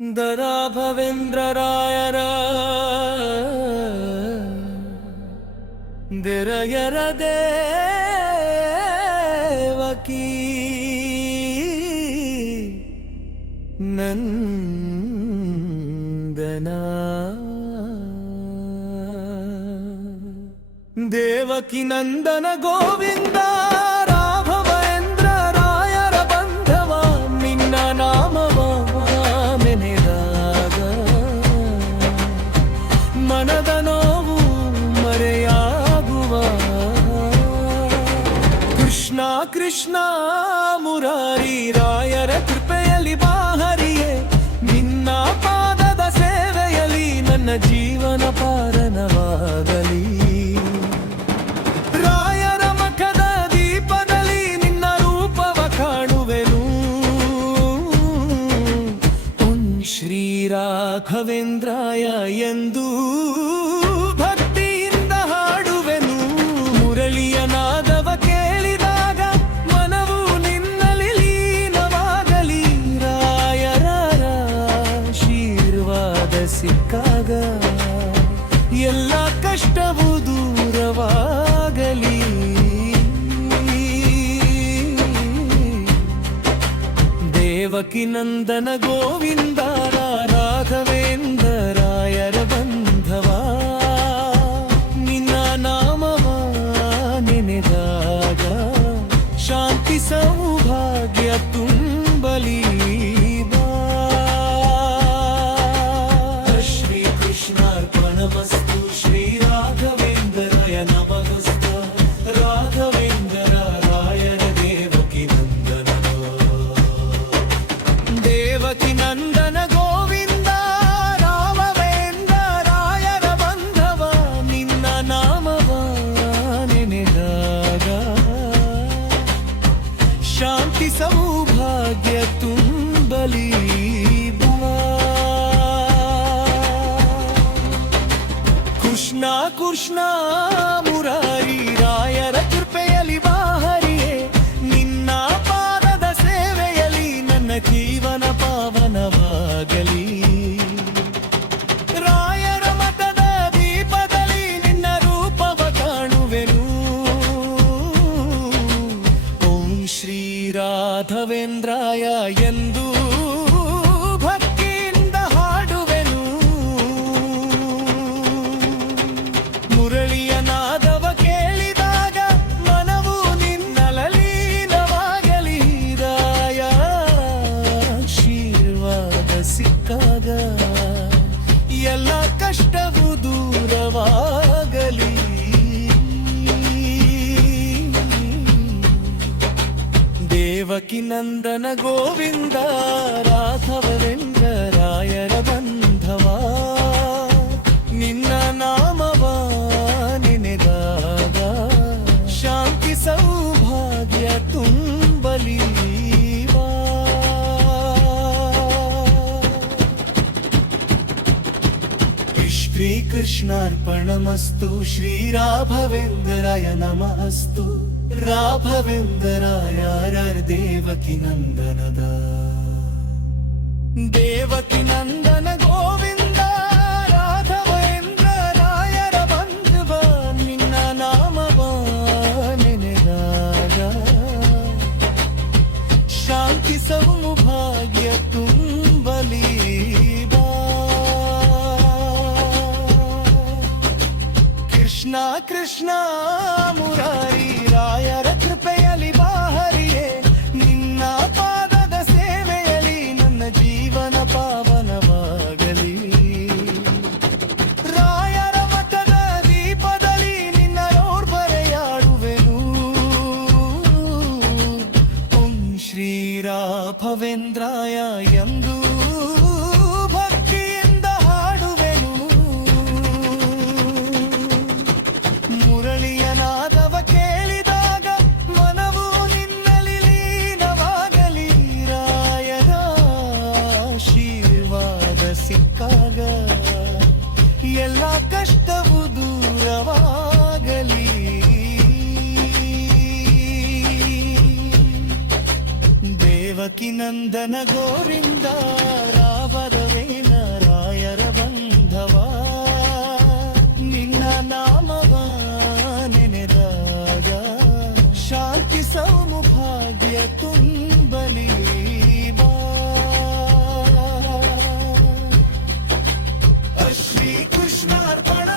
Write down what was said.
ದರಾಭವೇಂದ್ರ ರಾಯರ ದೆರಯರ ದೇವಕಿ ನಂದನ ದೇವಕಿ ನಂದನ ಗೋವಿಂದ ರಾಘವೇಂದ್ರ ರಾಯರ ಬಂಧವ ನಿನ್ನ ನಾಮವ ನೆನೆದಾಗ ಮನದ ನೋವು ಮರೆಯಾಗುವ ಕೃಷ್ಣ ಕೃಷ್ಣ ಮುರಾರಿ ರಾಯರ ಕೃಪೆಯಲ್ಲಿ ಬಾಹರಿಯೇ ನಿನ್ನ ಪಾದದ ಸೇವೆಯಲ್ಲಿ ನನ್ನ ಜೀವನ ಪಾರನವಾಗಲಿ ರಾಯರ ಮಠದ ದೀಪದಲ್ಲಿ ನಿನ್ನ ರೂಪವ ಕಾಣುವೆನು ಓಂ ಶ್ರೀ ರಾಘವೇಂದ್ರಾಯ ಎಂದು ಭಕ್ತಿಯಿಂದ ಹಾಡುವೆನು ಮುರಳಿಯ ನಾದವ ಕೇಳಿದಾಗ ಮನವು ನಿನ್ನಲ್ಲಿ ಲೀನವಾಗಲಿ ರಾಯರ ಆಶೀರ್ವಾದ ಸಿಕ್ಕಾಗ ಎಲ್ಲ ಕಷ್ಟವೂ ದೂರವಾಗಲಿ ದೇವಕಿ ನಂದನ ಗೋವಿಂದ ರಾಘವೇಂದ್ರ ರಾಯರ ಬಂಧವ ನಿನ್ನ ನಾಮವ ನೆನೆದಾಗ ಶಾಂತಿ ಸೌಭಾಗ್ಯ ತುಂಬಲಿ ಶ್ರೀ ಕೃಷ್ಣಾರ್ಪಣಮಸ್ತು ಶ್ರೀ ರಾಘವೇಂದ್ರಾಯ ನಮಸ್ತು ರಾಘವೇಂದ್ರ ರಾಯರ ದೇವಕಿ ನಂದನ ದೇವಕಿ ನಂದನ ಗೋವಿಂದ ರಾಘವೇಂದ್ರ ರಾಯರ ಬಂಧವ ನಿನ್ನ ನಾಮವ ನೆನೆದಾಗ ಶಾಂತಿ ಸೌಭಾಗ್ಯ ತುಂಬಲಿ ಕೃಷ್ಣ ಕೃಷ್ಣ ಮುರಾರಿ ರಾಯರ ಕೃಪೆಯಲ್ಲಿ ಬಾಹರಿಯೇ ನಿನ್ನ ಪಾದದ ಸೇವೆಯಲ್ಲಿ ನನ್ನ ಜೀವನ ಪಾವನವಾಗಲಿ ರಾಯರ ಮಠದ ದೀಪದಲ್ಲಿ ನಿನ್ನ ರೂಪವ ಕಾಣುವೆನು ಓಂ ಶ್ರೀ ರಾಘವೇಂದ್ರಾಯ ಎಂದು ಭಕ್ತಿಯಿಂದ ಹಾಡುವೆನು ಮುರಳಿಯ ನಾದವ ಕೇಳಿದಾಗ ಮನವು ನಿನ್ನಲೀನವಾಗಲಿ ರಾಯ ಆಶೀರ್ವಾದ ಸಿಕ್ಕಾಗ ಎಲ್ಲ ಕಷ್ಟವೂ ದೂರವಾಗಲಿ ದೇವಕಿ ನಂದನ ಗೋವಿಂದ ರಾಘವೇಂದ್ರ ರಾಯರ ಬಂಧವ ನಿನ್ನ ನಾಮವ ನೆನೆದಾಗ ಶಾಂತಿ ಸೌಭಾಗ್ಯ ತುಂಬಲಿ ಶ್ರೀ ಕೃಷ್ಣಾರ್ಪಣಮಸ್ತು ಶ್ರೀ ರಾಘವೇಂದ್ರಾಯ ನಮಸ್ತು ರಾಘವೇಂದ್ರಾಯ ದೇವಕಿ ನಂದನದ ದೇವಕಿ ನಂದನ ಗೋವಿಂದ ರಾಘವೇಂದ್ರ ರಾಯರ ಬಂಧವ ನಿನ್ನ ನಾಮವ ನೆನೆದಾಗ ಶಾಂತಿ ಸೌಭಾಗ್ಯ ತುಂಬಲಿ ಕೃಷ್ಣ ಕೃಷ್ಣ ಮುರಾರಿ ರಾಯರ ಕೃಪೆಯಲ್ಲಿ ಬಾಹರಿಯೇ ನಿನ್ನ ಪಾದದ ಸೇವೆಯಲ್ಲಿ ನನ್ನ ಜೀವನ ಪಾವನವಾಗಲಿ ರಾಯರ ಮಠದ ದೀಪದಲ್ಲಿ ನಿನ್ನ ಬರೆಯಾಡುವೆನು ಓಂ ಶ್ರೀ ರಾಘವೇಂದ್ರಾಯ ಎಂದು ಭಕ್ತಿಯಿಂದ ಹಾಡುವೆನು ಮುರಳಿಯ ನಾದವ ಕೇಳಿದಾಗ ಮನವು ನಿನ್ನಲ್ಲಿ ಲೀನವಾಗಲಿ ರಾಯರ ಆಶೀರ್ವಾದ ಸಿಕ್ಕಾಗ ಎಲ್ಲ ಕಷ್ಟವೂ ದೂರವಾಗಲಿ ದೇವಕಿ ನಂದನ ಗೋವಿಂದ ರಾಘವೇಂದ್ರ ತುಂಬಲಿ ಬಾ. ಶ್ರೀ ಕೃಷ್ಣಾರ್ಪಣ